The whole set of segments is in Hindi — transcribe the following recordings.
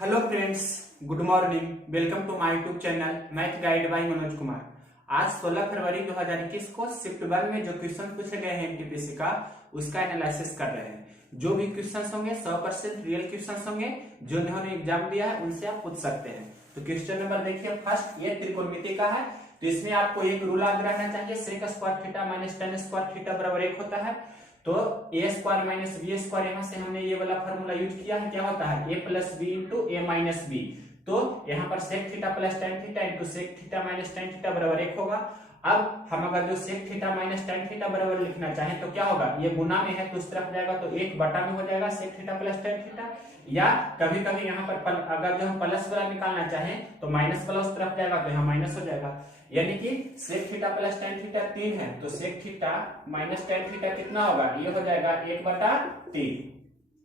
Hello friends, good morning. Welcome to my YouTube channel math guide by Manoj Kumar. आज 16 फरवरी 2021 को शिफ्ट 1 में जो क्वेश्चन पूछे गए हैं एनटीपीसी का, उसका एनालिसिस कर रहे हैं। जो भी क्वेश्चन होंगे 100% रियल क्वेश्चन होंगे, जो इन्होंने एग्जाम दिया है उनसे आप पूछ सकते हैं। तो क्वेश्चन नंबर देखिए, फर्स्ट ये त्रिकोणमिति का है। तो इसमें आपको एक रूल याद रहना चाहिए, sec square theta minus tan square theta बराबर 1 होता है। तो A square minus B square, यहाँ से हमने ये वाला फॉर्मूला यूज किया है। क्या होता है? A plus B into A minus B. तो यहाँ पर sec theta plus tan theta into sec theta minus tan theta बराबर 1 होगा। अब हम अगर जो sec theta minus tan theta बराबर लिखना चाहें तो क्या होगा? ये गुना में है तो उस तरफ जाएगा तो 1 बटा में हो जाएगा sec theta plus tan theta. या कभी कभी यहाँ पर अगर जो हम प्लस वाला निकालना चाहें तो माइनस वाला उस तरफ जाएगा तो यहाँ माइनस हो जाएगा। यानी कि sec theta plus tan theta 3 है, तो sec theta minus tan theta कितना होगा? ये हो जाएगा 1/3।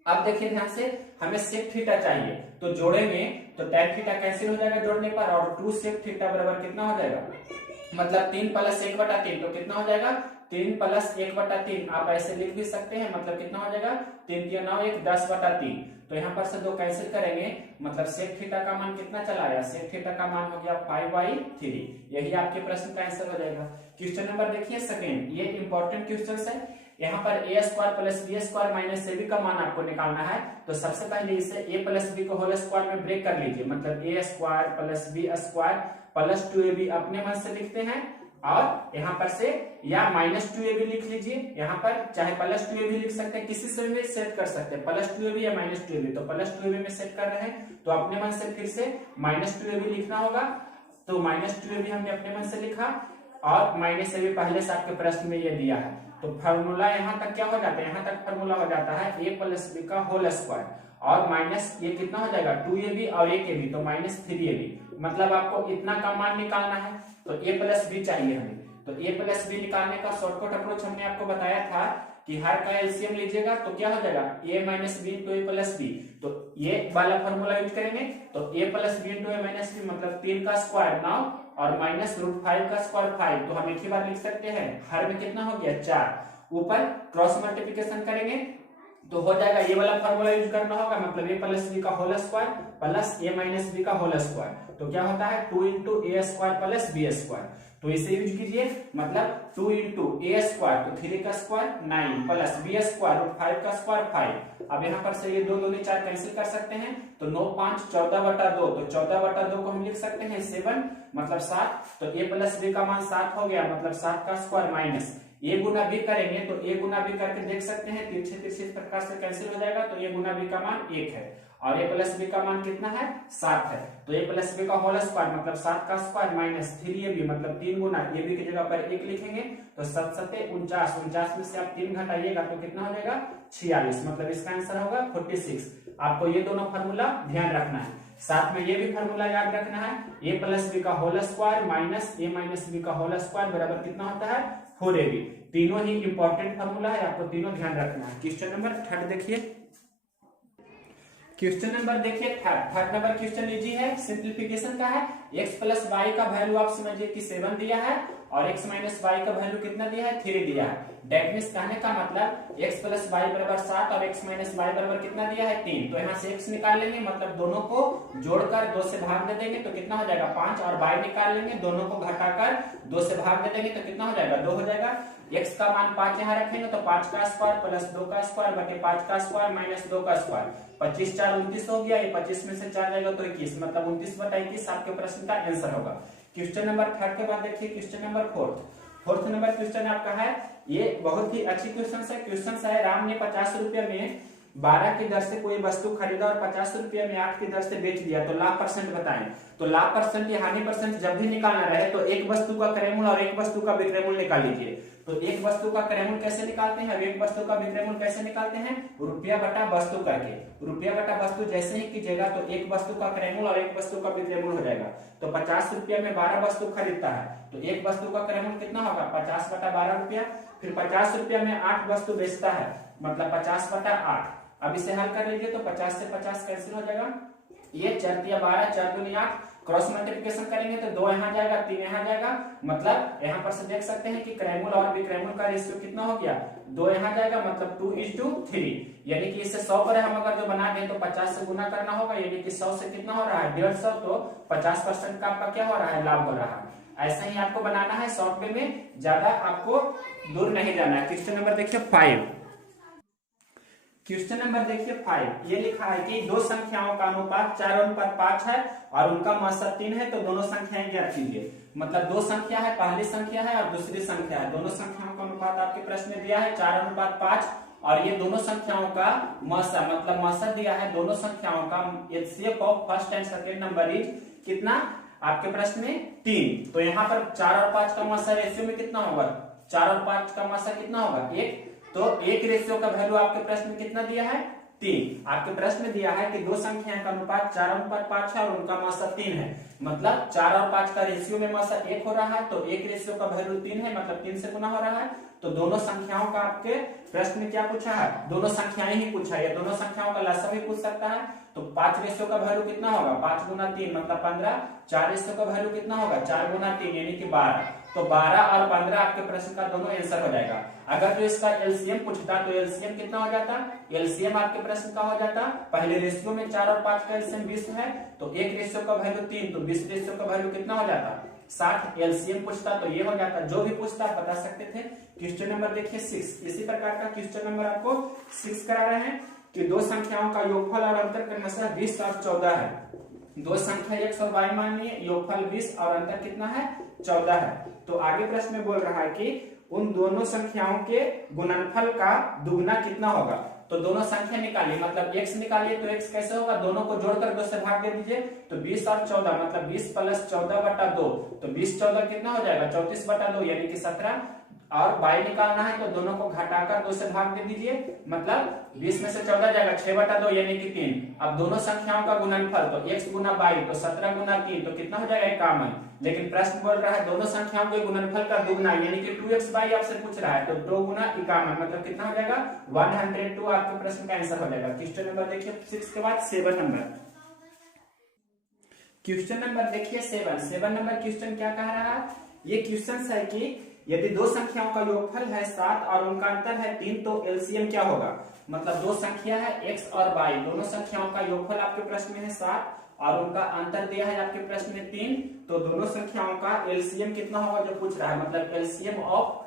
अब देखिए ध्यान से, हमें सेक थीटा चाहिए तो जोड़ेंगे तो टेन थीटा कैंसिल हो जाएगा जोड़ने पर, और 2 सेक थीटा बराबर कितना हो जाएगा? मतलब 3 प्लस 1/3, तो कितना हो जाएगा? 3 प्लस 1/3। आप ऐसे लिख भी सकते हैं, मतलब कितना हो जाएगा? 3 3 9 1 10/3। तो यहाँ पर से 2 कैंसिल करेंगे, मतलब सेक थीटा का मान कितना चला आया? सेक थीटा का मान हो गया 5/3। यही आपके प्रश्न का आंसर हो जाएगा। क्वेश्चन नंबर देखिए सेकंड, ये इंपॉर्टेंट क्वेश्चन है। यहाँ पर A square plus B square minus A B का मान आपको निकालना है। तो सबसे पहले इसे ए प्लस बी को होल स्क्वायर में ब्रेक कर लीजिए, मतलब A square plus B square plus 2ab अपने मन से लिखते हैं, और यहाँ पर से या माइनस 2ab लिख लीजिए। यहाँ पर चाहे प्लस 2ab लिख सकते हैं, किसी से भी सेट कर सकते हैं, प्लस 2ab या माइनस 2ab। तो प्लस 2ab में सेट कर रहे हैं तो अपने मन से फिर से माइनस 2ab लिखना होगा। तो माइनस 2ab हमने अपने मन से लिखा, और माइनस ab पहले से आपके प्रश्न में ये दिया है। तो फॉर्मूला यहाँ तक क्या हो जाता है? यहाँ तक फॉर्मूला हो जाता है ए प्लस बी का होल स्क्वायर, और माइनस ये कितना हो जाएगा? 2ab और 1ab, तो माइनस 3ab। मतलब आपको इतना का मान निकालना है, तो ए प्लस बी चाहिए हमें। तो ए प्लस बी निकालने का शॉर्टकट अप्रोच हमने आपको बताया था कि हर का एलसीएम लीजिएगा तो क्या हो जाएगा? ए माइनस बी इंटू ए प्लस बी। तो ये वाला फॉर्मूला यूज करेंगे तो ए plus B into A minus B, मतलब 3 का स्क्वायर 9 और माइनस √5 का स्क्वायर 5। तो हम एक ही बार लिख सकते हैं, हर में कितना हो गया? 4। ऊपर क्रॉस मल्टीप्लिकेशन करेंगे तो हो जाएगा, ये वाला फॉर्मूला यूज करना होगा, मतलब ए प्लस बी का होल स्क्वायर प्लस ए माइनस बी का होल स्क्वायर। तो क्या होता है? 2 इंटू ए स्क्वायर प्लस बी स्क्वायर। तो इसे यूज कीजिए, मतलब 2 इंटू ए स्क्वायर तो 3 का स्क्वायर 9 प्लस बी स्क्वायर √5 का स्क्वायर 5। अब यहाँ पर से ये 2 दूनी 4 कैंसिल कर सकते हैं, तो 9 5 14/2। तो 14/2 को हम लिख सकते हैं 7, मतलब 7। तो ए प्लस बी का मान 7 हो गया, मतलब 7 का स्क्वायर माइनस ए गुना बी करेंगे तो ए गुना बी करके देख सकते हैं, तिरछे तिरछे प्रकार से कैंसिल हो जाएगा। तो ए गुना बी का मान 1 है, और ए प्लस बी का मान कितना है? 7 है। तो ए प्लस बी का होल स्क्वायर मतलब 7 का स्क्वायर माइनस 3ab, मतलब 3 गुना ए बी की जगह पर 1 लिखेंगे। तो 7 7 49, 49 में से आप 3 घटाइएगा तो कितना हो जाएगा? 46। मतलब इसका आंसर होगा 46। आपको ये दोनों फार्मूला ध्यान रखना है, साथ में ये भी फार्मूला याद रखना है। ए प्लस बी का होल स्क्वायर माइनस ए माइनस बी का होल स्क्वायर बराबर कितना होता है? 4ab। तीनों ही इंपॉर्टेंट फार्मूला है, आपको तीनों ध्यान रखना है। क्वेश्चन नंबर थर्ड देखिए, क्वेश्चन नंबर देखिए थर्ड नंबर क्वेश्चन इजी है, सिंप्लीफिकेशन का है। x प्लस वाई का वैल्यू आप समझिए कि 7 दिया है, और x माइनस वाई का वैल्यू कितना दिया है? 3 दिया है। डेट मींस कहने का मतलब x प्लस वाई बराबर 7 और x माइनस वाई बराबर कितना दिया है? 3। तो यहाँ से x निकाल लेंगे, मतलब दोनों को जोड़कर 2 से भाग दे देंगे तो कितना हो जाएगा? 5, और y निकाल लेंगे, दोनों को घटाकर 2 से भाग दे देंगे तो कितना हो जाएगा? 2 हो जाएगा। x का मान 5 यहाँ रखेंगे तो 5 का स्क्वायर प्लस 2 का स्क्वायर बटे 5 का स्क्वायर माइनस 2 का स्क्वायर। 25 4 29 हो गया, ये 25 में से 4 जाएगा तो 21, मतलब 29/21 आपके प्रश्न का आंसर होगा। क्वेश्चन नंबर थर्ड के बाद देखिए question number fourth number question आपका है। ये बहुत ही अच्छी क्वेश्चन है। राम ने 50 रुपये में 12 की दर से कोई वस्तु खरीदा और 50 रुपये में 8 की दर से बेच दिया, तो लाभ परसेंट बताएं। तो लाभ परसेंट या हानि परसेंट जब भी निकालना रहे तो एक वस्तु का क्रय मूल्य और एक वस्तु का विक्रय मूल्य निकाल लीजिए। तो एक वस्तु का क्रय मूल्य कैसे निकालते हैं, एक वस्तु का विक्रय मूल्य कैसे निकालते हैं? रुपया बटा वस्तु करके। रुपया बटा वस्तु जैसे ही कीजिएगा तो एक वस्तु का क्रय मूल्य और एक वस्तु का विक्रय मूल्य हो जाएगा। तो 50 रुपये में 12 वस्तु खरीदता है तो एक वस्तु का क्रय मूल्य कितना होगा? 50/12 रुपया। फिर 50 रुपये में 8 वस्तु बेचता है, मतलब 50/8। अब इसे हल कर लीजिए तो 50 से 50 कैंसिल हो जाएगा, ये 4 या 12, 4 दूनी 8, क्रॉस मल्टीप्लिकेशन करेंगे तो 2 यहाँ जाएगा, 3 यहाँ जाएगा, मतलब यहाँ पर से देख सकते हैं कि क्रैमूल और विक्रैमूल का रेशियो कितना हो गया, 2 यहाँ जाएगा, मतलब 2:3, यानी कि इससे 100 पर हम अगर जो बना दें तो 50 से गुना करना होगा, यानी कि 100 से कितना हो रहा है 150, तो 50% का आपका क्या हो रहा है, लाभ हो रहा है। ऐसा ही आपको बनाना है शॉर्ट वे में, ज्यादा आपको दूर नहीं जाना है। क्वेश्चन नंबर देखिए 5। क्वेश्चन नंबर देखिए 5, ये लिखा है कि दो संख्याओं का अनुपात 4:5 है और उनका मात्रा 3 है, तो दोनों संख्याएं ज्ञात कीजिए। मतलब दो संख्या है, पहली संख्या है और दूसरी संख्या है, दोनों संख्याओं का अनुपात आपके प्रश्न में दिया है 4:5 और ये दोनों संख्याओं का मात्रा, मतलब मात्रा दिया है दोनों संख्याओं का HCF of first and second number is कितना, आपके प्रश्न में 3। तो यहाँ पर 4 और 5 का मात्रा रेशियो में कितना होगा, 4 और 5 का मात्रा कितना होगा 1, तो 1 रेशियो का वैल्यू आपके प्रश्न में कितना दिया है 3। आपके प्रश्न में दिया है कि दो संख्याओं का अनुपात 4:5 है और उनका मात्रा 3 है, मतलब 4 और 5 का रेशियो में मात्रा 1 हो रहा है, तो 1 रेशियो का वैल्यू 3 है, मतलब 3 से गुना हो रहा है। तो दोनों संख्याओं का आपके प्रश्न में क्या पूछा है, दोनों संख्याएं ही पूछा है, दोनों संख्याओं का लसा भी पूछ सकता है। तो 5 रेशियो का वैल्यू कितना होगा, 5 गुना 3 मतलब 15, 4 रेशियो का वैल्यू कितना होगा 4 गुना 3 यानी कि 12, तो 12 और 15 आपके प्रश्न का दोनों आंसर हो जाएगा। अगर जो इसका एलसीएम पूछता तो एलसीएम कितना हो जाता, एलसीएम आपके प्रश्न का हो जाता, पहले रेशियो में 4 और 5 का एलसीएम 20 है, तो 1 रेशियो का वैल्यू 3, तो 20 रेशियो का वैल्यू कितना हो जाता 60। एलसीएम पूछता तो ये हो जाता, जो भी पूछता आप बता सकते थे। क्वेश्चन नंबर देखिए 6, इसी प्रकार का क्वेश्चन नंबर आपको 6 करा रहे हैं कि दो संख्याओं का योगफल और अंतर क्रमशः 20 और 14 है। दो संख्या x और y मान लिए, योगफल 20 और अंतर कितना है 14 है। तो आगे प्रश्न में बोल रहा है कि उन दोनों संख्याओं के गुणनफल का दुगना कितना होगा। तो दोनों संख्या निकालिए, मतलब x निकालिए, तो x कैसे होगा, दोनों को जोड़कर 2 से भाग दे दीजिए, तो 20 और 14 मतलब 20 प्लस 14/2, तो 20 14 कितना हो जाएगा 34/2 यानी कि 17, और y निकालना है तो दोनों को घटाकर 2 से भाग दे दीजिए, मतलब 20 में से 14 जाएगा 6/2 यानी कि 3। अब दोनों संख्याओं का गुणनफल तो x गुना y तो 17 गुना 3 तो कितना हो जाएगा 51। लेकिन प्रश्न बोल रहा है दोनों संख्याओं के गुणनफल का दुगना यानी कि 2x/y आपसे पूछ रहा है, तो 2 गुना 51 मतलब कितना हो जाएगा 102 आपके प्रश्न का आंसर हो जाएगा। क्वेश्चन नंबर देखिए 6 के बाद 7 नंबर। क्वेश्चन नंबर देखिए 7 नंबर क्वेश्चन क्या कह रहा है, ये क्वेश्चन है कि यदि दो संख्याओं का योगफल है 7 और उनका अंतर है 3 तो एलसीएम क्या होगा। मतलब दो संख्या है x और y, दोनों संख्याओं का योगफल आपके प्रश्न में है 7 और उनका अंतर दिया है आपके प्रश्न में 3, तो दोनों संख्याओं का एलसीएम कितना होगा जो पूछ रहा है, मतलब LCM of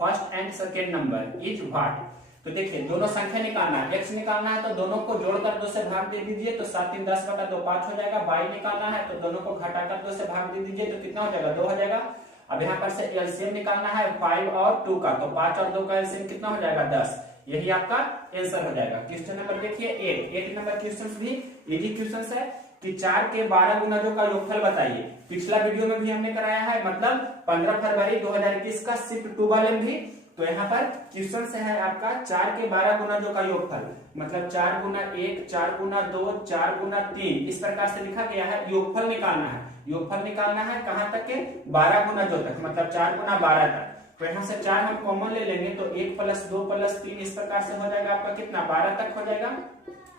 first and second number is what. तो देखिए दोनों संख्या निकालना है, x निकालना है तो दोनों को जोड़कर 2 से भाग दे दीजिए, तो 7 3 10/2 5 हो जाएगा। y निकालना है तो दोनों को घटाकर 2 से भाग दे दीजिए, तो कितना हो जाएगा 2 हो जाएगा। अब यहाँ पर से एलसीएम निकालना है 5 और 2 का, तो 5 और 2 का एलसीएम कितना हो जाएगा 10, यही आपका आंसर हो जाएगा। क्वेश्चन नंबर देखिए 8 नंबर क्वेश्चन भी इजी क्वेश्चन है कि 4 के 12 गुणजों का योगफल बताइए। पिछला वीडियो में भी हमने कराया है, मतलब 15 फरवरी 2021 का शिफ्ट 2 वाले में भी। तो यहाँ पर क्वेश्चन से है आपका 4 के 12 गुणजों का योगफल, मतलब 4 गुना 1, 4 गुना 2, 4 गुना 3 इस प्रकार से लिखा गया है। योगफल निकालना है, योगफल निकालना है कहां तक के 12 गुणजों तक, मतलब 4 गुना 12 तक। तो यहाँ से 4 हम कॉमन ले लेंगे तो 1 प्लस 2 प्लस 3 इस प्रकार से हो जाएगा आपका कितना 12 तक हो जाएगा।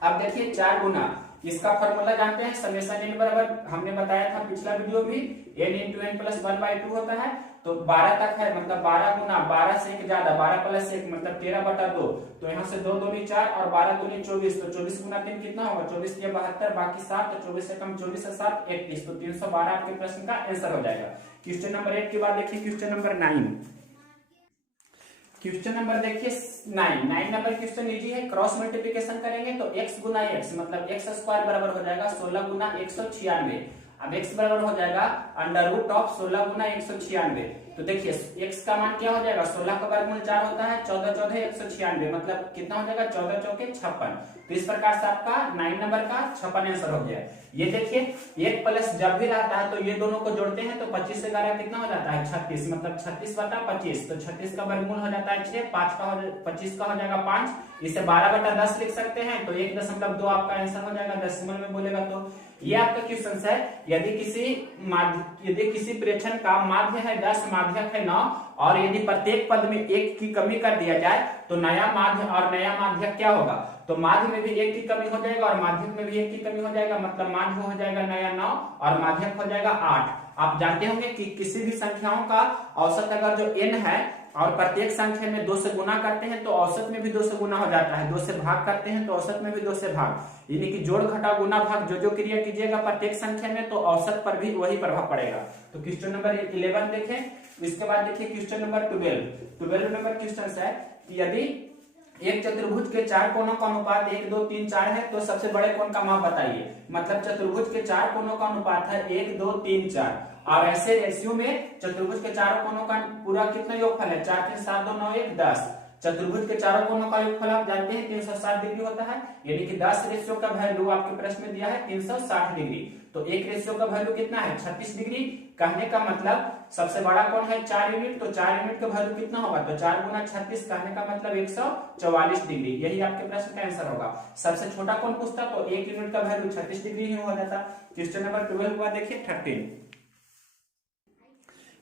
अब देखिए 4 गुना, इसका फॉर्मूला जानते हैं, समेशन n बराबर हमने बताया था पिछला वीडियो भी, n इंटू n प्लस 1/2 होता है। तो 12 तक है, मतलब 12 गुना 12 से एक ज्यादा 12 प्लस 1 मतलब 13/2, तो यहाँ से 2 दूनी 4 और 12 दूनी 24, तो 24 गुना 3 कितना होगा 24 या 72 बाकी 7, तो 24 से कम 24 से 7 31, तो 312 आपके प्रश्न का आंसर हो जाएगा। क्वेश्चन नंबर 8 के बाद देखिए क्वेश्चन नंबर 9। क्वेश्चन नंबर देखिए 9 नंबर क्वेश्चन इजी है। क्रॉस मल्टीप्लिकेशन करेंगे तो x गुना x मतलब x स्क्वायर बराबर हो जाएगा 16 गुना 196। अब x बराबर हो जाएगा अंडर रूट ऑफ 16 गुना 196। तो देखिए x का मान क्या हो जाएगा, 16 का वर्गमूल 4 होता है, 14 14 196 मतलब कितना हो जाएगा 14 चौके 56। तो इस प्रकार से आपका 9 नंबर का 56 आंसर हो गया। ये देखिए 1 प्लस जब भी रहता है तो ये दोनों को जोड़ते हैं तो 25 से 11 कितना हो जाता है 36, मतलब 36/25, तो 36 का वर्गमूल हो जाता है 6, 25 का हो जाएगा 5, इसे 12/10 लिख सकते हैं, तो 1.2 आपका आंसर हो जाएगा डेसिमल में बोलेगा तो। ये आपका क्वेश्चन है, यदि किसी प्रेक्षण का माध्य है 10 माध्यक है 9 और यदि प्रत्येक पद में 1 की कमी कर दिया जाए तो नया माध्य और नया माध्यक क्या होगा। तो माध्य में भी 1 की कमी हो जाएगा और माध्यक में भी 1 की कमी हो जाएगा, मतलब माध्य हो जाएगा नया 9 और माध्यक हो जाएगा 8। आप जानते होंगे कि किसी भी संख्याओं का औसत अगर जो n है और प्रत्येक संख्या में 2 से गुना करते हैं तो औसत में भी 2 से गुना हो जाता है, 2 से भाग करते हैं तो औसत में भी 2 से भाग, यानी कि जोड़ घटा गुना भाग जो क्रिया कीजिएगा प्रत्येक संख्या में तो औसत पर भी वही प्रभाव पड़ेगा। तो क्वेश्चन नंबर 11 देखें। इसके बाद देखिए क्वेश्चन नंबर 12 नंबर क्वेश्चन है कि यदि एक चतुर्भुज के 4 कोणों का अनुपात 1 2 3 4 है तो सबसे बड़े कोण का माप बताइए। मतलब चतुर्भुज के 4 कोणों का अनुपात है 1 2 3 4 और ऐसे रेशियो में चतुर्भुज के चारों कोणों का पूरा कितना योगफल है 4 3 7 2 9 1 10। चतुर्भुज के चारों कोणों का योगफल आप जानते हैं 360 डिग्री होता है, यानी कि 10 रेशियो का वैल्यू आपके प्रश्न में दिया है 360 डिग्री। तो एक रेशियो का वैल्यू कितना है 36 डिग्री। कहने का मतलब सबसे बड़ा कोण है 4 यूनिट, तो 4 यूनिट का वैल्यू कितना होगा तो 4 गुना 36, कहने का मतलब 144 डिग्री। यही आपके प्रश्न का आंसर होगा। सबसे छोटा कोण पूछता तो 1 यूनिट का वैल्यू 36 डिग्री ही हो जाता। क्वेश्चन नंबर 12 हुआ देखिए 13।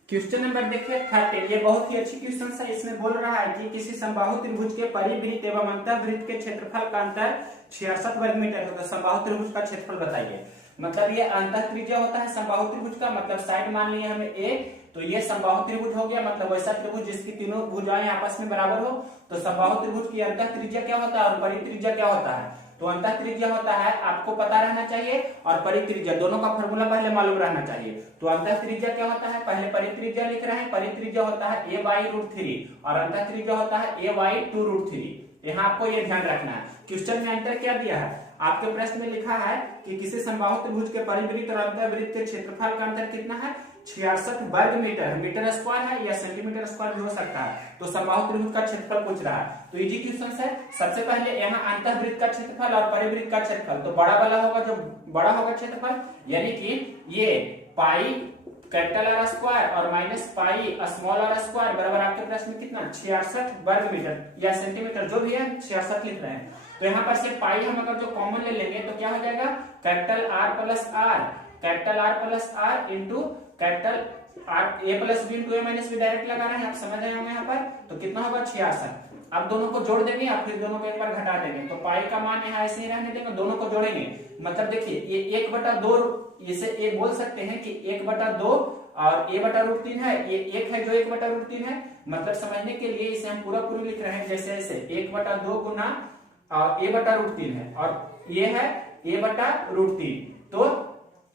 क्वेश्चन नंबर देखिए 13, ये बहुत ही अच्छी क्वेश्चन है। इसमें बोल रहा है कि किसी समबाहु त्रिभुज के परिवृत्त एवं अंतःवृत्त के क्षेत्रफल का अंतर 66 वर्ग मीटर है, तो समबाहु त्रिभुज का क्षेत्रफल बताइए। मतलब ये अंतः त्रिज्या होता है समबाहु त्रिभुज का, मतलब साइड मान लिया हमें a, तो ये समबाहु त्रिभुज हो गया, मतलब वैसा त्रिभुज जिसकी तीनों भुजाएं आपस में बराबर हो। तो समबाहु त्रिभुज की अंतः त्रिज्या क्या होता है और परित्रिज्या क्या होता है, तो अंतः त्रिज्या होता है, आपको पता रहना चाहिए, और परित्रिज्या दोनों का फॉर्मूला पहले मालूम रहना चाहिए। तो अंतः त्रिज्या क्या होता है, पहले परित्रिज्या लिख रहे हैं, परित्रिज्या होता है a/√3 और अंतः त्रिज्या होता है a/2√3। यहाँ आपको ये ध्यान रखना है। क्वेश्चन में अंतर क्या दिया है, आपके प्रश्न में लिखा है कि किसी समबाहु त्रिभुज के परिवृत्त और अंतःवृत्त के क्षेत्रफल का अंतर कितना है 66 वर्ग मीटर। मीटर स्क्वायर है या सेंटीमीटर स्क्वायर भी हो सकता है। तो समबाहु त्रिभुज का क्षेत्रफल पूछ रहा है, तो इजी क्वेश्चन है। सबसे पहले यहाँ अंतःवृत्त का क्षेत्रफल और परिवृत्त का क्षेत्रफल, तो बड़ा वाला होगा, जो बड़ा होगा क्षेत्रफल, यानी कि ये पाई कैपिटल आर स्क्वायर और minus pi small R square बराबर आपके प्रश्न में कितना 66 वर्ग मीटर या सेंटीमीटर, जो भी है 66 लिख रहे हैं। तो यहाँ पर से पाई हम अगर जो कॉमन ले लेंगे तो क्या हो जाएगा capital R plus R into capital R A plus B into A minus B direct लगा रहे हैं, आप समझ रहे होंगे यहाँ पर। तो कितना होगा 66। अब दोनों को जोड़ देंगे या फिर दोनों को एक बार घटा देंगे, तो पाई का मान यहाँ ऐसे ही रहने देंगे, दोनों को जोड़ेंगे। मतलब देखिए ये 1/2, इसे ये बोल सकते हैं कि 1/2 और a/√3 है, ये 1 है जो 1/√3 है। मतलब समझने के लिए इसे हम पूरा लिख रहे हैं जैसे ऐसे 1/2 गुना a/√3 है और ये है a/√3। तो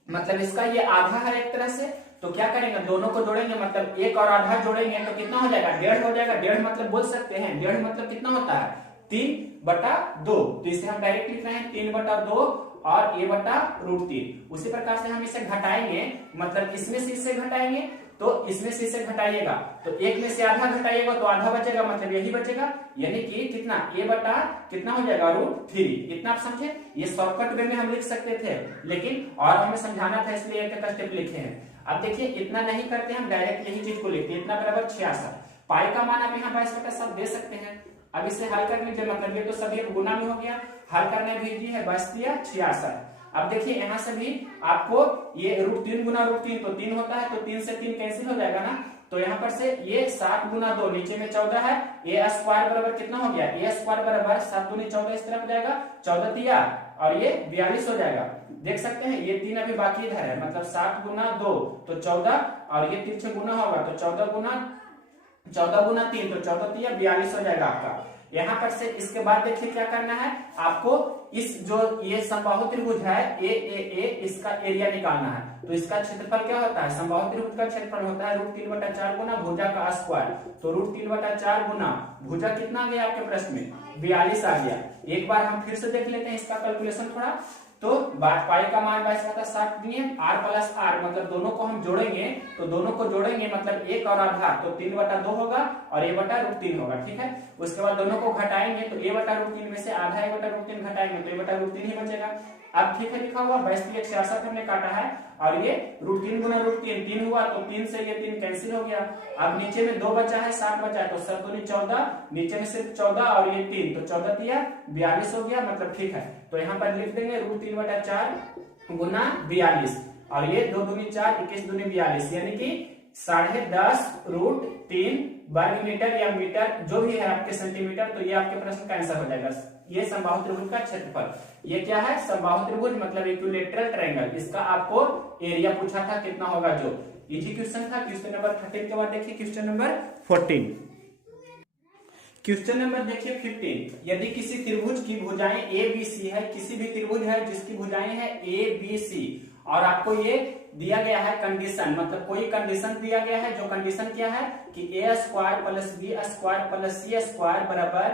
मतलब इसका ये आधा है एक तरह से। तो क्या करेंगे, दोनों को जोड़ेंगे, मतलब 1 और आधा जोड़ेंगे तो कितना हो जाएगा 1.5 हो जाएगा। 1.5 मतलब बोल सकते हैं 1.5 मतलब कितना होता है 3/2। तो इसे हम डायरेक्ट लिख रहे हैं 3/2 और a/√3। उसी प्रकार से हम इसे घटाएंगे, मतलब इसमें से इसे घटाएंगे तो इसमें से इसे घटाइएगा, तो एक में से आधा घटाइएगा तो आधा बचेगा, मतलब यही बचेगा, यानी कि कितना कितना हो जाएगा √3। इतना आप समझे। ये शॉर्टकट वे में हम लिख सकते थे, लेकिन और हमें समझाना था इसलिए एक स्टेप लिखे हैं। अब देखिए इतना नहीं करते हम, डायरेक्ट यही चीज को लिखते हैं, इतना बराबर 66। पाई का मान आप यहाँ 22/7 दे सकते हैं। अब इसे हल कर लीजिए, मतलब ये तो सभी गुना में हो गया, हल करने भी इजी है, 22×66। अब देखिए यहाँ से भी आपको ये √3 गुना √3 तो 3 होता है, तो 3 से 3 कैंसिल हो जाएगा ना। तो यहाँ पर से ये 7 गुना 2, नीचे में 14 है, a स्क्वायर बराबर कितना हो गया a स्क्वायर बराबर 7 दूनी 14, इस तरफ जाएगा 14 तिया और ये 42 हो जाएगा। देख सकते हैं ये 3 अभी बाकी इधर है, मतलब 7 गुना 2 तो 14 और ये 3 गुना होगा तो 14 गुना 3 तो 14 तिया 42 हो जाएगा आपका। यहाँ पर से इसके बाद देखिए क्या करना है आपको, इस जो ये समबाहु त्रिभुज है ए इसका एरिया निकालना है। तो इसका क्षेत्रफल क्या होता है, समबाहु त्रिभुज का क्षेत्रफल होता है √3/4 गुना भुजा का स्क्वायर। तो √3/4 गुना भुजा कितना आ गया आपके प्रश्न में 42 आ गया। एक बार हम फिर से देख लेते हैं इसका कैलकुलेशन थोड़ा। तो पाई का मान 22/7 दिए, r प्लस r, मतलब दोनों को हम जोड़ेंगे, तो दोनों को जोड़ेंगे मतलब 1 और आधा तो 3/2 होगा और a/√3 होगा, ठीक है। उसके बाद दोनों को घटाएंगे तो a/√3 में से आधा a/√3 घटाएंगे तो a/√3 ही बचेगा। अब ठीक है लिखा हुआ 22×66 हमने काटा है और ये √3 गुना √3 3 हुआ, तो 3 से ये 3 कैंसिल हो गया। अब नीचे में 2 बचा है, 7 बचा है, तो 7 दूनी 14, नीचे में सिर्फ 14 और ये 3 तो 14 तिया 42 हो गया, मतलब ठीक है। तो यहाँ पर लिख देंगे √3/4 गुना 42 और ये 2 दूनी 4 21 दूनी 42, यानी कि 10.5√3 वर्ग मीटर या मीटर जो भी है आपके सेंटीमीटर, तो ये आपके प्रश्न का आंसर हो जाएगा। ये समबाहु त्रिभुज का क्षेत्रफल। ये क्या है? समबाहु त्रिभुज मतलब इक्विलेटरल ट्रायंगल। इसका आपको एरिया पूछा था कितना होगा, जो इजी क्वेश्चन था। क्वेश्चन नंबर 13 के बाद देखिए क्वेश्चन नंबर 14। क्वेश्चन नंबर देखिए 15। यदि किसी त्रिभुज की भुजाएं ए बी सी है, किसी भी त्रिभुज है जिसकी भुजाएं है ए बी सी, और आपको ये दिया गया है कंडीशन, मतलब कोई कंडीशन दिया गया है, जो कंडीशन क्या है कि A square plus B square plus C square बराबर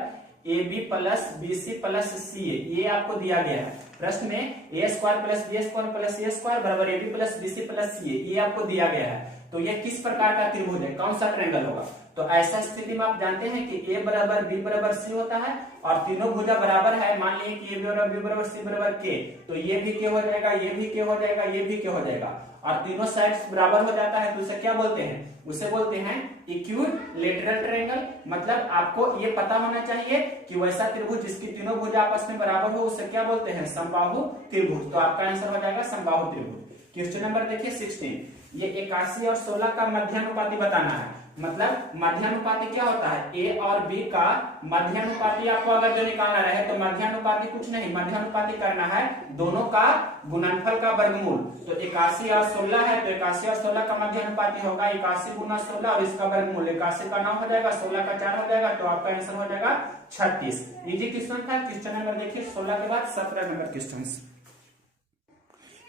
A B plus B C plus C A, ये आपको दिया गया है प्रश्न में। A square plus B square plus C square बराबर A B plus B C plus C A, ये आपको दिया गया है। तो ये किस प्रकार का त्रिभुज है, कौन सा ट्रायंगल होगा? तो ऐसा स्थिति में आप जानते हैं कि ए बराबर बी बराबर सी होता है और तीनों भुजा बराबर है। मान लीजिए कि ए बराबर बी बराबर सी बराबर के, तो ये भी के हो जाएगा, ये भी के हो जाएगा, ये भी के हो जाएगा, और तीनों साइड्स बराबर हो जाता है, तो उसे क्या बोलते हैं? उसे बोलते हैं इक्विलेटरल ट्रायंगल। मतलब आपको ये पता होना चाहिए कि वैसा त्रिभुज जिसकी तीनों भुजा आपस में बराबर हो, उसे क्या बोलते हैं? समबाहु त्रिभुज। तो आपका आंसर हो जाएगा समबाहु त्रिभुज। क्वेश्चन नंबर देखिए 16। ये 81 और 16 का मध्यानुपाती बताना है। मतलब मध्यानुपाती क्या होता है? ए और बी का मध्यानुपाती आपको अगर जो निकालना रहे तो मध्यानुपाती कुछ नहीं, मध्यानुपाती करना है दोनों का गुणनफल का वर्गमूल। तो 81 और 16 है, तो 81 और 16 का मध्यानुपाती होगा 81 गुना 16 और इसका वर्गमूल 81 का 9 हो जाएगा, 16 का 4 हो जाएगा, तो आपका आंसर हो जाएगा 36। इजी क्वेश्चन था। क्वेश्चन नंबर देखिए 16 के बाद 17 नंबर क्वेश्चन।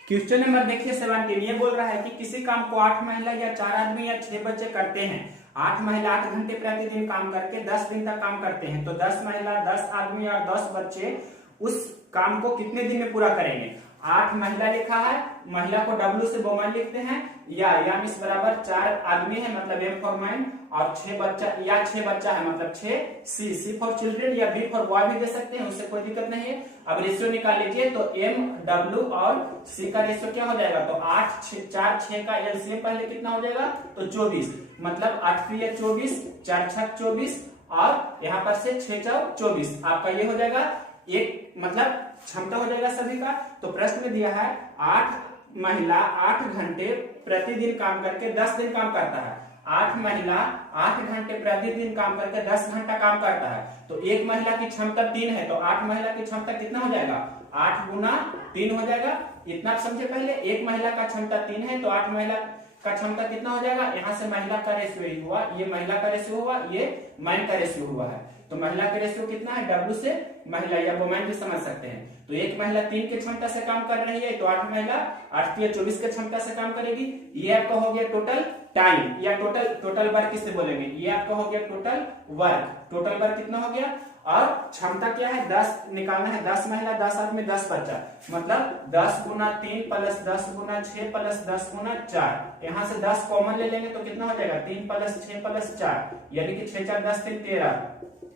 क्वेश्चन नंबर देखिए 17। ये बोल रहा है कि किसी काम को 8 महिला या 4 आदमी या 6 बच्चे करते हैं। 8 महिला 8 घंटे प्रतिदिन काम करके 10 दिन तक काम करते हैं, तो 10 महिला 10 आदमी और 10 बच्चे उस काम को कितने दिन में पूरा करेंगे? 8 महिला लिखा है, महिला को W से वुमन लिखते हैं, या मिस बराबर 4 आदमी है मतलब M फॉर मैन, और 6 बच्चा या 6 बच्चा है मतलब 6 C फॉर चिल्ड्रन या B फॉर बॉय भी दे सकते हैं, उससे कोई दिक्कत नहीं है। अब रेशियो निकाल लीजिए, तो M W और C का रेशियो क्या हो जाएगा? तो 8 4 6 का एलसीएम पहले कितना हो जाएगा? तो 24, मतलब 8 3 24, 4 6 24 और यहाँ पर से 6 4 24, आपका ये हो जाएगा एक, मतलब क्षमता हो जाएगा सभी का। तो प्रश्न में दिया है 8 महिला 8 घंटे प्रतिदिन काम करके 10 दिन काम करता है। 8 महिला 8 घंटे प्रतिदिन काम करके 10 घंटा काम करता है, तो एक महिला की क्षमता 3 है, तो 8 महिला की क्षमता कितना हो जाएगा? 8 गुना 3 हो जाएगा। इतना समझे पहले, एक महिला का क्षमता 3 है, तो 8 महिला का क्षमता कितना हो जाएगा? यहाँ से महिला का रेशियो हुआ, ये महिला का रेशियो हुआ, ये मैन का रेशियो हुआ है। तो महिला का रेशियो कितना है? W से महिला या वुमन भी समझ सकते हैं। तो एक महिला 3 की क्षमता से काम कर रही है, तो 8 महिला 8 या 24 की क्षमता से काम करेगी। ये आपका हो गया टोटल टाइम या टोटल वर्क किसे बोलेंगे? ये आपका हो गया टोटल वर्क। टोटल वर्क कितना हो गया? और क्षमता क्या है? 10 निकालना है। 10 महिला 10 आदमी 10 बच्चा, मतलब 10 गुना 3 प्लस 10 गुना 6 प्लस 10 गुना 4। यहाँ से 10 कॉमन ले लेंगे तो कितना हो जाएगा? 3 प्लस 6 प्लस 4, यानी कि 6 4 10 3 13,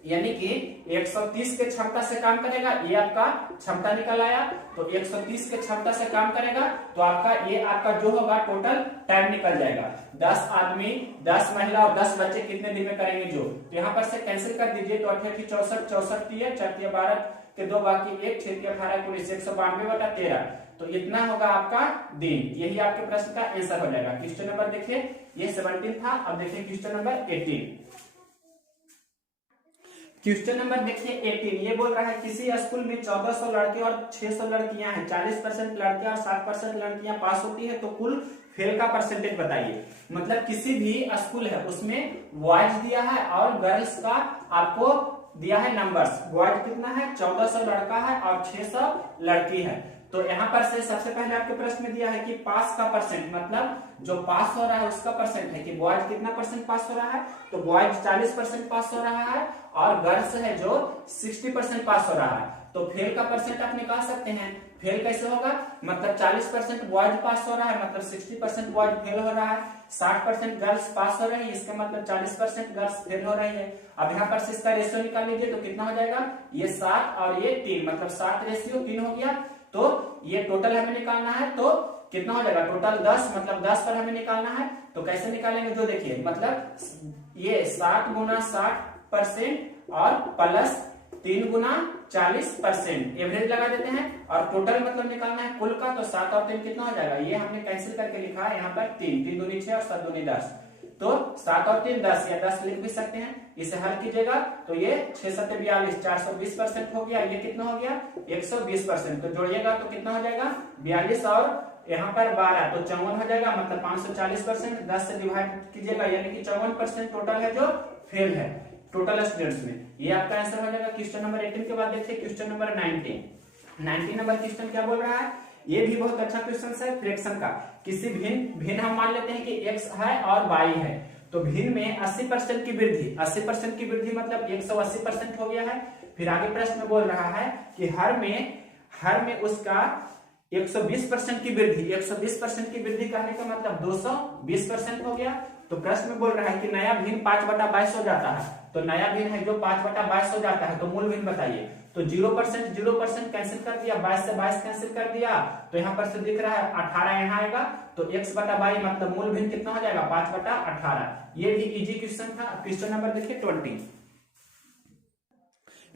यानी कि 130 के क्षमता से काम करेगा। ये आपका क्षमता निकल आया, तो 130 के क्षमता से काम करेगा, तो आपका ये आपका जो होगा टोटल टाइम निकल जाएगा। 10 आदमी 10 महिला और 10 बच्चे कितने दिन में करेंगे जो? तो यहाँ पर से कैंसिल कर दीजिए, तो 8 64 64 4 12 के 2 बाकी 1 6 18 19 192/13, तो इतना होगा आपका दिन। यही आपके प्रश्न का आंसर हो जाएगा। क्वेश्चन नंबर देखिए, ये 17 था। अब देखिए क्वेश्चन नंबर 18। क्वेश्चन नंबर देखिए 18। ये बोल रहा है किसी स्कूल में 1400 लड़के और 600 लड़कियां हैं, 40% लड़के और 60% लड़कियां पास होती है, तो कुल फेल का परसेंटेज बताइए। मतलब किसी भी स्कूल है उसमें बॉयज दिया है और गर्ल्स का आपको दिया है नंबर्स। बॉयज कितना है? 1400 लड़का है और 600 लड़की है। तो यहाँ पर से सबसे पहले आपके प्रश्न में दिया है कि पास का परसेंट, मतलब जो पास हो रहा है उसका परसेंट है कि बॉयज कितना परसेंट पास हो रहा है? तो बॉयज 40% पास हो रहा है और गर्ल्स है जो 60% पास हो रहा है। तो फेल का परसेंट आप निकाल सकते हैं। फेल कैसे होगा? मतलब 40% बॉयज पास हो रहा है, मतलब 60% बॉयज फेल हो रहा है। 60% गर्ल्स पास हो रही है, इसका मतलब 40% गर्ल्स फेल हो रही है। अब यहाँ पर से इसका रेशियो निकाल लीजिए, तो कितना हो जाएगा? ये 7 और ये 3, मतलब 7 रेशियो 3 हो गया। तो ये टोटल हमें निकालना है, तो कितना हो जाएगा? टोटल 10, मतलब 10 पर हमें निकालना है। तो कैसे निकालेंगे? जो देखिए, मतलब ये 7 गुना 60% और प्लस 3 गुना 40%, एवरेज लगा देते हैं। और टोटल मतलब निकालना है कुल का, तो 7 और 3 कितना हो जाएगा, ये हमने कैंसिल करके लिखा है यहाँ पर 3 दूनी 6 और 7 दूनी 10, तो 7 और 3 10 या 10 लिख भी सकते हैं। इसे हल कीजिएगा तो ये 6 7 42 420% हो गया। ये कितना हो गया 120%, तो जोड़िएगा तो कितना हो जाएगा 42 और यहाँ पर 12 तो 54 हो जाएगा, मतलब 540%। 10 से डिवाइड कीजिएगा यानी कि 54% टोटल है जो फेल है टोटल स्टूडेंट्स में। ये आपका आंसर हो जाएगा क्वेश्चन नंबर 18 के बाद देखिए क्वेश्चन नंबर 19 नंबर क्वेश्चन क्या बोल रहा है। ये भी बहुत अच्छा क्वेश्चन है फ्रैक्शन का। किसी भिन्न हम मान लेते हैं कि x है और y है, तो भिन्न में 80% की वृद्धि, 80% की वृद्धि मतलब 180% हो गया है। फिर आगे प्रश्न में बोल रहा है कि हर में उसका 120% की वृद्धि, 120% की वृद्धि करने का मतलब 220% हो गया। तो प्रश्न में बोल रहा है कि नया भिन्न 5/22 हो जाता है, तो नया भिन्न है जो 5/22 हो जाता है, तो मूल भिन्न बताइए। तो 0% कैंसिल कर दिया, 22 से 22 कैंसिल कर दिया, तो यहाँ पर से दिख रहा है 18 यहाँ आएगा, तो x/22 मतलब मूल भिन्न कितना हो जाएगा 5/18। ये भी इजी क्वेश्चन था। क्वेश्चन नंबर देखिए 20,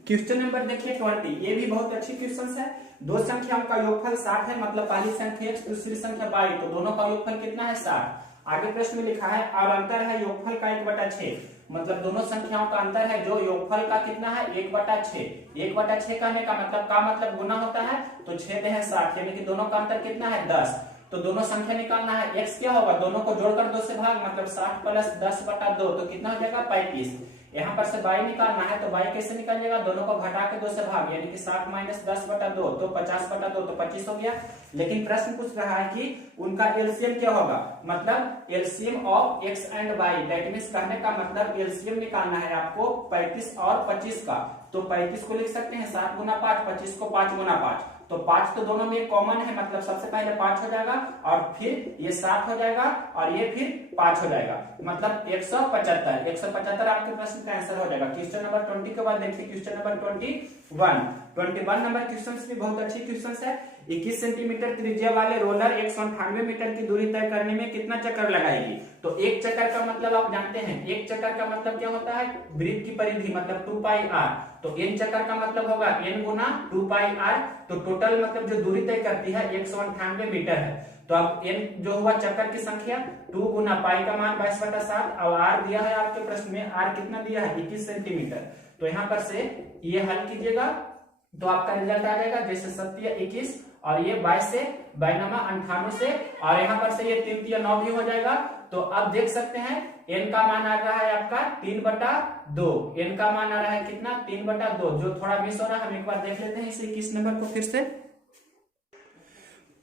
क्वेश्चन नंबर देखिए 20, ये भी बहुत अच्छी क्वेश्चन है। दो संख्याओं का योगफल 60 है, मतलब पहली संख्या x दूसरी संख्या y, तो दोनों का योगफल कितना है 60। आगे प्रश्न में लिखा है और अंतर है योगफल का 1/6, मतलब दोनों संख्याओं का अंतर है जो योगफल का कितना है 1/6। 1/6 कहने का मतलब गुना होता है, तो 6 है 60, यानी कि दोनों का अंतर कितना है 10। तो दोनों संख्या निकालना है, x क्या होगा दोनों को जोड़कर 2 से भाग, मतलब 60 प्लस 10/2, तो कितना हो जाएगा 35। यहाँ पर से y निकालना है, तो y कैसे निकालिएगा, दोनों को घटा के 2 से भाग, यानी कि 60 माइनस 10/2 तो 50/2 तो 25 हो गया। लेकिन प्रश्न पूछ रहा है कि उनका एलसीएम क्या होगा, मतलब LCM of x and y, that means कहने का मतलब एलसीएम निकालना है आपको 35 और 25 का। तो 35 को लिख सकते हैं 7 गुना 5, 25 को 5 गुना 5, तो 5 तो दोनों में कॉमन है, मतलब सबसे पहले 5 हो जाएगा और फिर ये 7 हो जाएगा और ये फिर 5 हो जाएगा, मतलब 175 आपके प्रश्न का आंसर हो जाएगा। क्वेश्चन नंबर 20 के बाद देखिए क्वेश्चन नंबर 21 नंबर क्वेश्चन भी बहुत अच्छी क्वेश्चन है। 21 सेंटीमीटर त्रिज्या वाले रोलर 198 मीटर की दूरी तय करने में कितना चक्कर लगाएगी। तो एक चक्कर का मतलब आप जानते हैं, एक चक्कर का मतलब क्या होता है वृत्त की परिधि, मतलब 2πr, तो n चक्कर का मतलब होगा n गुना 2πr, तो टोटल मतलब जो दूरी तय करती है 198 मीटर है। तो अब n जो हुआ चक्कर की संख्या, 2 गुना पाई का मान 22/7, और r दिया है आपके प्रश्न में, r कितना दिया है 21 सेंटीमीटर। तो यहाँ पर से ये हल कीजिएगा तो आपका रिजल्ट आ जाएगा, जैसे 7 21 और ये 22 से 98 से, और यहाँ पर से ये 3 9 भी हो जाएगा। तो अब देख सकते हैं n का मान आ रहा है आपका 3/2, n का मान आ रहा है कितना 3/2, जो थोड़ा मिस हो रहा है हम एक बार देख लेते हैं इसे 21 नंबर को फिर से।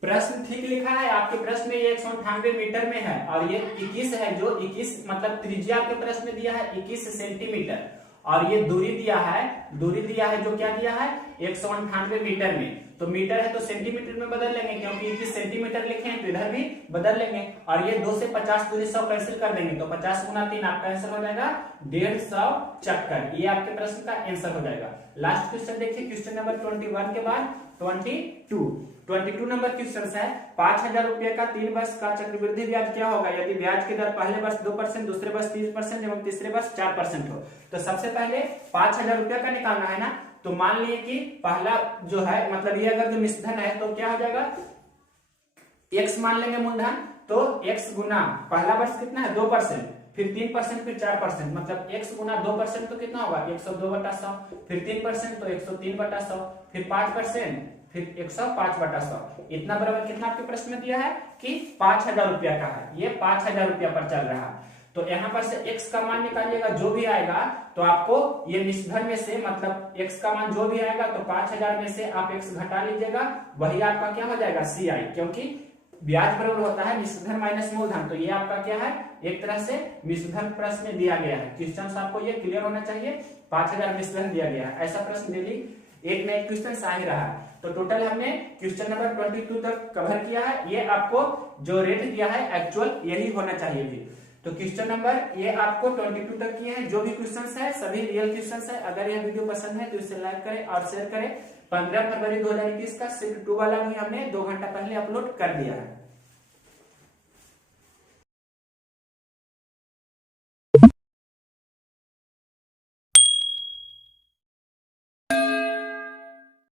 प्रश्न ठीक लिखा है आपके प्रश्न में, ये 198 मीटर में है और ये 21 है, जो 21 मतलब त्रिज्या के प्रश्न में दिया है 21 सेंटीमीटर, और ये दूरी दिया है जो क्या दिया है 198 मीटर में। तो मीटर है तो सेंटीमीटर में बदल लेंगे, क्योंकि 21 सेंटीमीटर लिखे हैं तो इधर भी बदल लेंगे, और ये 2 से 50 दूरी 100 कैंसिल कर देंगे, तो 50 गुना 3 आपका आंसर हो जाएगा 150 चक्कर। ये आपके प्रश्न का आंसर हो जाएगा। लास्ट क्वेश्चन देखिए क्वेश्चन नंबर 21 के बाद 22 नंबर क्वेश्चन है। 5000 रुपए का 3 वर्ष का चक्रवृद्धि ब्याज क्या होगा यदि ब्याज की दर पहले वर्ष 2%, दूसरे वर्ष 3% एवं तीसरे वर्ष 4% हो। तो सबसे पहले 5000 रुपया का निकालना है ना, तो मान लिए कि पहला जो है मतलब ये अगर जो मिश्रधन है तो क्या हो जाएगा x मान लेंगे मूलधन, तो x गुना पहला वर्ष कितना है 2%, फिर 3%, फिर 4%, मतलब x गुना 2% तो कितना होगा 102/100, फिर 3% तो 103/100, फिर 5%, फिर 105/100। इतना बराबर कितना आपके प्रश्न में दिया है कि 5000 रुपया का है, ये 5000 रुपया पर चल रहा है। तो यहाँ पर से x का मान निकालिएगा, जो भी आएगा तो आपको ये मिश्रधन में से मतलब x का मान जो भी आएगा तो 5000 में से आप x घटा लीजिएगा, वही आपका क्या हो जाएगा CI, क्योंकि ब्याज बराबर होता है मिश्रधन माइनस मूलधन। तो ये आपका क्या है एक तरह से मिश्रधन प्रश्न में दिया गया है। क्वेश्चन आपको ये क्लियर होना चाहिए, 5000 मिश्रधन दिया गया है, ऐसा प्रश्न डेली एक न एक क्वेश्चन आ ही रहा है। तो टोटल हमने क्वेश्चन नंबर 22 तक कवर किया है। ये आपको जो रेट दिया है एक्चुअल यही होना चाहिए भी। तो क्वेश्चन नंबर ये आपको 22 तक किए हैं, जो भी क्वेश्चंस है सभी रियल क्वेश्चंस है। अगर यह वीडियो पसंद है तो इसे लाइक करें और शेयर करें। 15 फरवरी 2021 का शिफ्ट 2 वाला भी हमने 2 घंटा पहले अपलोड कर दिया है।